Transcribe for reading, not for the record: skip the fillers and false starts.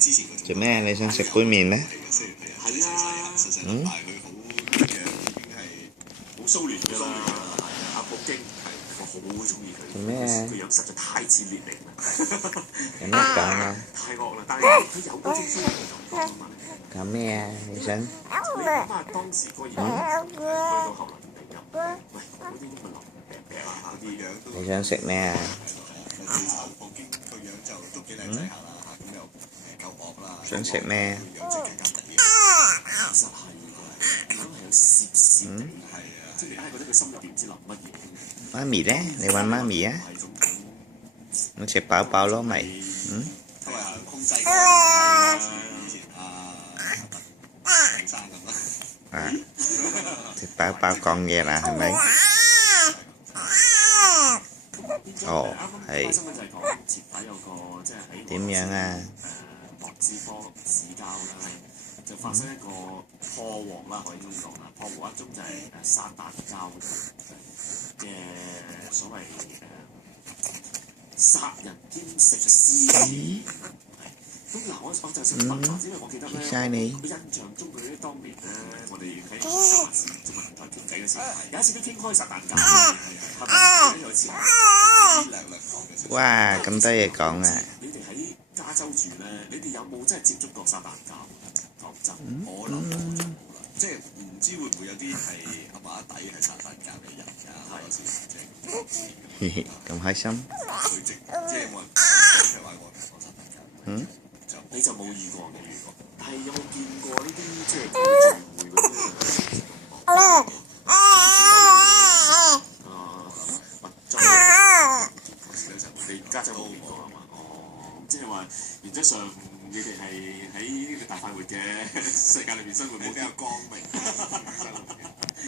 做咩？你想食杯麵咩？係啊，嗯？好蘇聯㗎啦，阿普京，我好中意佢。做咩？佢樣實在太似列寧啦。有咩講啊？太惡啦！但係佢有嗰種蘇聯嘅感覺啊嘛。講咩啊？你想？你諗下當時嗰個人去到後來嚟入，喂嗰啲咪流病病啊嗰啲樣都。你想食咩啊？普京個樣就都幾靚仔下啦嚇，咁又夠惡啦。想食咩？其實係㗎，樣係有攝攝地係啊，即係你硬係覺得佢心入邊唔知諗乜嘢。媽咪咧？你揾媽咪啊？我食飽飽咯咪？嗯？都係想控制嗰個以前陳生咁啦。啊！食飽飽講嘢啦，係咪？哦，係。點樣啊？莫斯科市郊啦，就發生一個破獲啦，可以咁講啦。破獲一宗就係撒旦教嘅所謂殺人兼食屍體。咁嗱，我就想問下，因為我記得咧，我印象中佢咧當年咧，我哋喺中文台傾偈嘅時候，有一次都傾開撒旦教嘅，係咪？有一次略講嘅。哇！咁多嘢講啊！你哋喺加州住咧，你哋有冇真係接觸過撒旦教？講真，我諗我就冇啦，即係唔知會唔會有啲係阿爸底係撒旦教嘅人㗎？係先，咁開心。佢即係冇人係話我撒旦教。嗯？你就冇遇過嘅，但係有冇見過呢啲即係聚會嗰啲？你加州冇見過係嘛？哦，即係話原則上你哋係喺呢個大快活嘅世界裏邊生活，冇比較光明生活嘅。